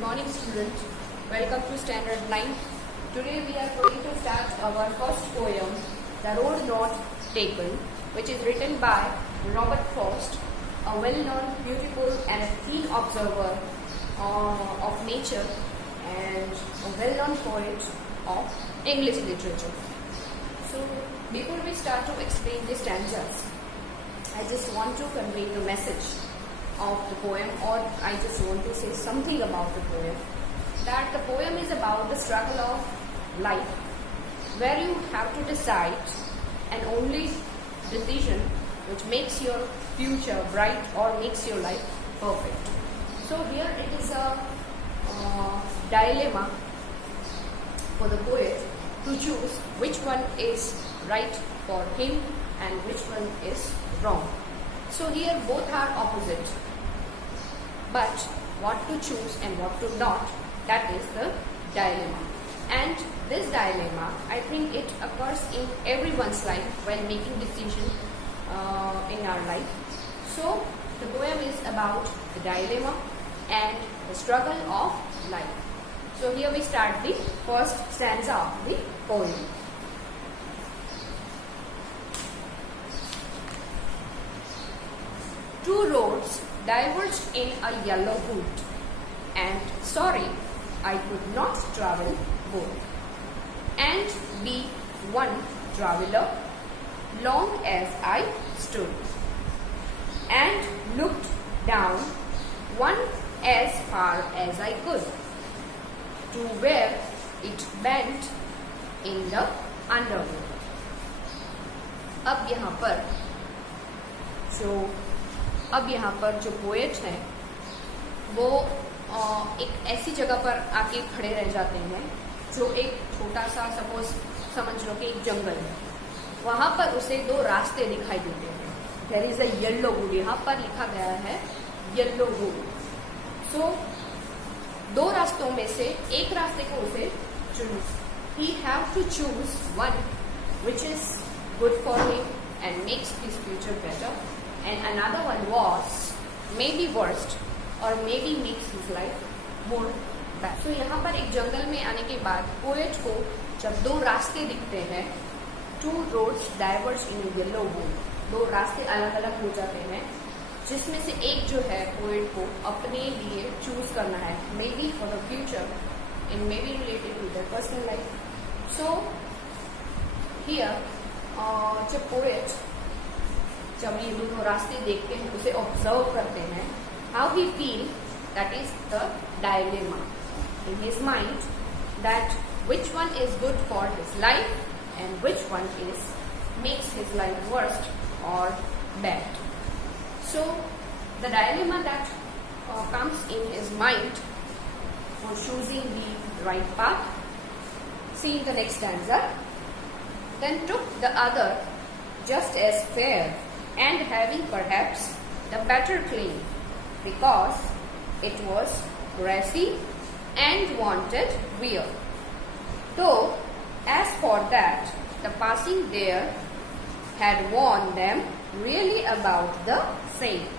Good morning, student. Welcome to Standard 9. Today we are going to start our first poem, The Road Not Taken, which is written by Robert Frost, a well-known, beautiful and a keen observer of nature and a well-known poet of English literature. So, before we start to explain the stanzas, I just want to convey the message of the poem, or I just want to say something about the poem. That the poem is about the struggle of life, where you have to decide an only decision which makes your future bright or makes your life perfect. So here it is a dilemma for the poet to choose which one is right for him and which one is wrong. So here both are opposite, but what to choose and what to not, that is the dilemma. And this dilemma, I think it occurs in everyone's life while making decision in our life. So the poem is about the dilemma and the struggle of life. So here we start the first stanza of the poem. Two roads diverged in a yellow wood, and sorry, I could not travel both, and be one traveller, long as I stood, and looked down one as far as I could, to where it bent in the underwood. अब यहाँ पर जो poet है वो एक ऐसी जगह पर आके खड़े रह जाते हैं जो एक छोटा सा सपोज समझ लो कि एक जंगल है, वहां पर उसे दो रास्ते दिखाई देते हैं. There is a yellow wood, यहाँ पर लिखा गया है येलो वुड. सो दो रास्तों में से एक रास्ते को उसे चुनना. He have to choose one which is good for him and makes his future better, and another one was maybe worst or maybe makes his life more bad. So यहाँ पर एक जंगल में आने के बाद पोएट को जब दो रास्ते दिखते हैं, two roads diverge in a yellow wood, दो रास्ते अलग अलग हो जाते हैं, जिसमें से एक जो है पोएट को अपने लिए चूज करना है, maybe for the future and maybe related to their personal life. So here जब पोएट जब ये दोनों रास्ते देखते हैं, उसे ऑब्जर्व करते हैं, how he feel, that is the dilemma in his mind, that which one is good for his life and which one is makes his life worst और bad. So the dilemma that comes in his mind for choosing the right path. See in the next stanza. Then took the other just as fair and having perhaps the better claim, because it was grassy and wanted wear. Though as for that, the passing there had warned them really about the same.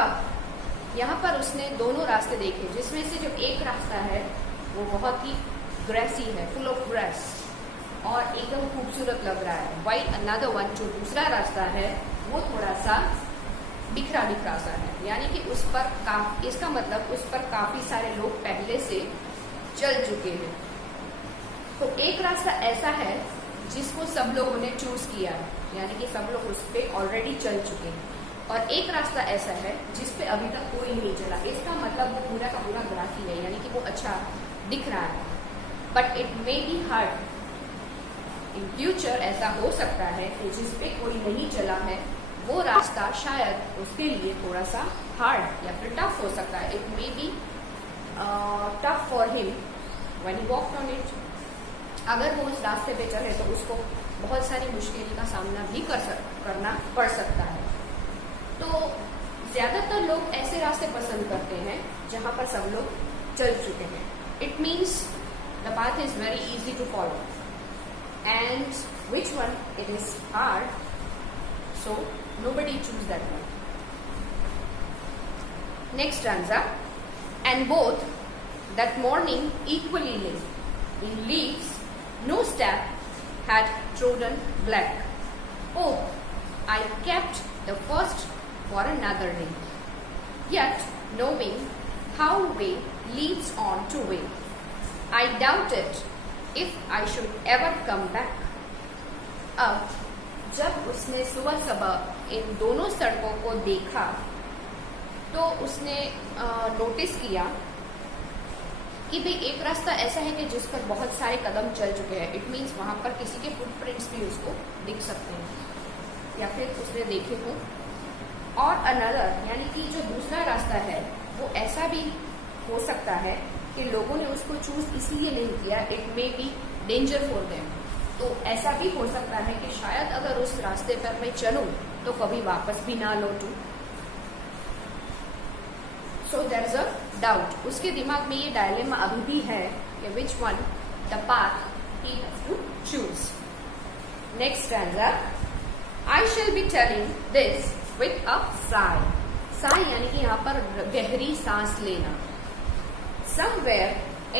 अब यहाँ पर उसने दोनों रास्ते देखे, जिसमें से जो एक रास्ता है वो बहुत ही ग्रेसी है, फुल ऑफ ग्रेस और एकदम खूबसूरत लग रहा है. वाइल अनदर वन, जो दूसरा रास्ता है वो थोड़ा सा बिखरा बिखरा सा है, यानी कि उस पर इसका मतलब उस पर काफी सारे लोग पहले से चल चुके हैं. तो एक रास्ता ऐसा है जिसको सब लोगों ने चूज किया है, यानी कि सब लोग उस पर ऑलरेडी चल चुके हैं, और एक रास्ता ऐसा है जिस पे अभी तक कोई नहीं चला. इसका मतलब वो पूरा का पूरा ग्राफी है, यानी कि वो अच्छा दिख रहा है, but it may be hard. In future ऐसा हो सकता है कि जिस पे कोई नहीं चला है वो रास्ता शायद उसके लिए थोड़ा सा हार्ड या फिर टफ हो सकता है. It may be tough for him when he walked on it. अगर वो उस रास्ते पे चले तो उसको बहुत सारी मुश्किल का सामना भी करना पड़ सकता है. तो ज्यादातर लोग ऐसे रास्ते पसंद करते हैं जहां पर सब लोग चल चुके हैं. It means the path is very easy to follow, and which one it is hard, so nobody choose that one. Next stanza. and both that morning equally lay. In leaves no step had trodden black. Oh, I kept the first for another day, yet knowing how way leads on to way, I doubted if I should ever come back. अब जब उसने सुबह सुबह इन दोनों सड़कों को देखा तो उसने नोटिस किया कि भाई एक रास्ता ऐसा है कि जिस पर बहुत सारे कदम चल चुके हैं. इट मीन्स वहां पर किसी के फुटप्रिंट्स भी उसको दिख सकते हैं या फिर उसने देखे हो. और अनदर यानी कि जो दूसरा रास्ता है वो ऐसा भी हो सकता है कि लोगों ने उसको चूज इसलिए नहीं किया. It may be danger for them. तो ऐसा भी हो सकता है कि शायद अगर उस रास्ते पर मैं चलूं तो कभी वापस भी ना लौटूं. So there is a doubt. उसके दिमाग में ये डायलेमा अभी भी है कि which one the path he has to choose. Next stanza. I shall be telling this with a sigh. Sigh यानी कि यहाँ पर गहरी सांस लेना. Somewhere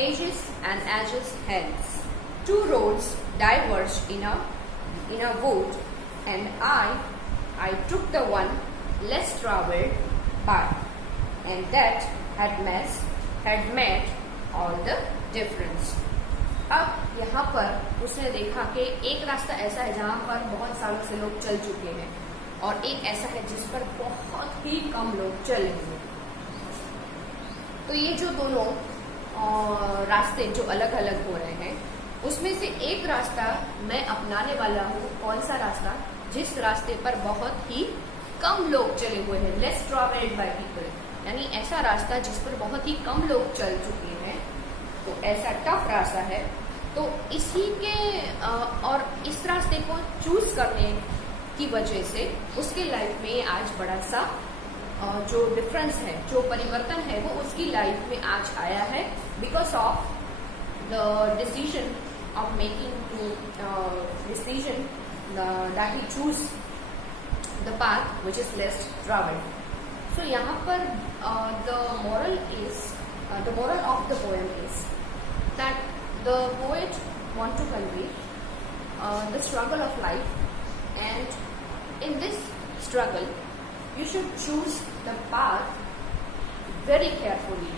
ages and ages hence two roads diverged in a wood, and I took the one less traveled path, and that had made all the difference. अब यहाँ पर उसने देखा कि एक रास्ता ऐसा है जहाँ पर बहुत सालों से लोग चल चुके हैं और एक ऐसा है जिस पर बहुत ही कम लोग चलेंगे. तो ये जो दोनों रास्ते जो अलग अलग हो रहे हैं उसमें से एक रास्ता मैं अपनाने वाला हूँ. कौन सा रास्ता? जिस रास्ते पर बहुत ही कम लोग चले हुए हैं. Less travelled by people. यानी ऐसा रास्ता जिस पर बहुत ही कम लोग चल चुके हैं. तो ऐसा टफ रास्ता है. तो इसी के और इस रास्ते को चूज करने की वजह से उसके लाइफ में आज बड़ा सा जो डिफरेंस है, जो परिवर्तन है वो उसकी लाइफ में आज आया है. Because of the decision of making that he choose the path which is less traveled. So यहाँ पर the moral of the poem is that the poet want to convey the struggle of life, and in this struggle you should choose the path very carefully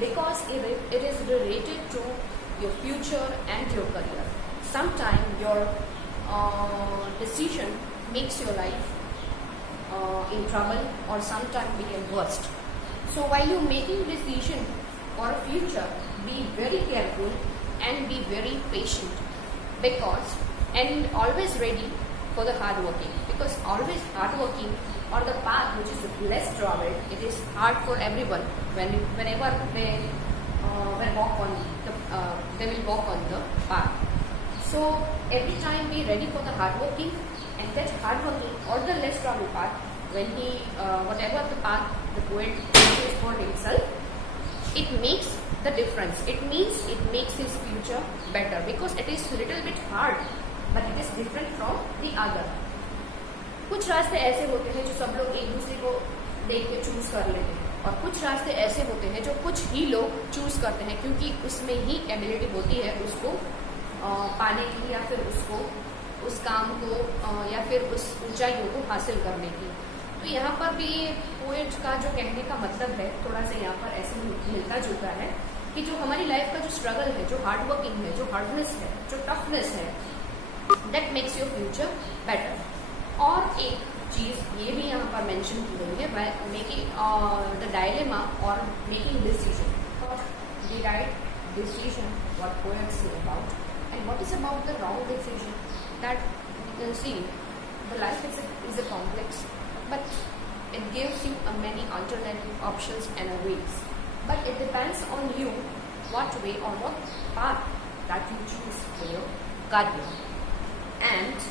because it is related to your future and your career. Sometimes your decision makes your life in trouble or sometimes become worst. So while you making decision for a future, be very careful and be very patient and always ready for the hard working, because always hard working or the path which is less traveled, it is hard for everyone whenever they will walk on the path. So every time be ready for the hard working, and that hard working or the less traveled path, when he whatever the path the poet chooses for himself, it makes the difference. It means it makes his future better because it is little bit hard, but it is different from the other. कुछ रास्ते ऐसे होते हैं जो सब लोग एक दूसरे को देख के चूज कर लेते हैं, और कुछ रास्ते ऐसे होते हैं जो कुछ ही लोग चूज करते हैं क्योंकि उसमें ही एबिलिटी होती है उसको पाने की, या फिर उसको उस काम को या फिर उस ऊंचाइयों को हासिल करने की. तो यहाँ पर भी पोएट का जो कहने का मतलब है थोड़ा सा यहाँ पर ऐसे मिलता जुलता है कि जो हमारी लाइफ का जो स्ट्रगल है, जो हार्ड वर्किंग है, जो हार्डनेस है, जो टफनेस है, that makes your future better. और एक चीज ये भी यहाँ पर मेंशन की गई है, मेकिंग द डायलेमा और making decision. The right decision what poets say about, and what is about the wrong decision. That you can see the life is a complex, but it gives you a many alternative options and ways, but it depends on you what way or what path that you choose for your career, and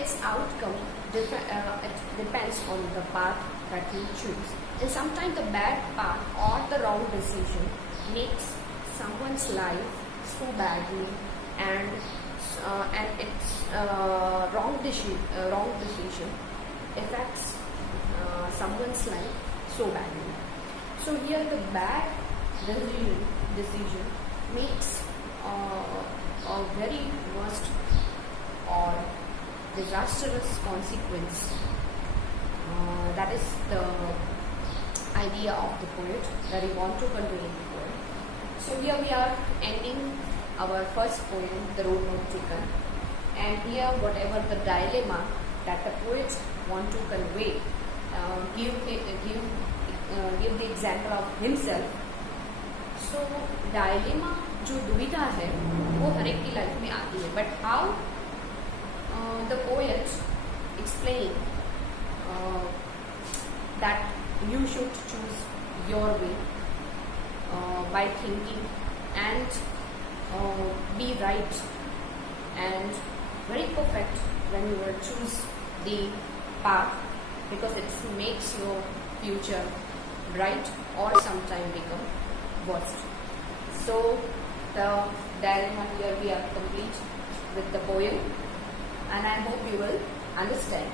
its outcome it depends on the path that you choose. And sometimes the bad path or the wrong decision makes someone's life so badly, and its wrong decision affects someone's life so badly. So here the bad decision makes a very worst or disastrous consequence. That is the idea of the poet that he want to convey in the poem. So here we are ending our first poem, The Road Not Taken, and here whatever the dilemma that the poets want to convey, give the example of himself. So dilemma जो दुविधा है वो हर एक की life में आती है, but how the poet explain that you should choose your way by thinking and be right and very perfect when you will choose the path, because it makes your future bright or sometime become worst. So the dilemma here we are complete with the poem, and I hope you will understand.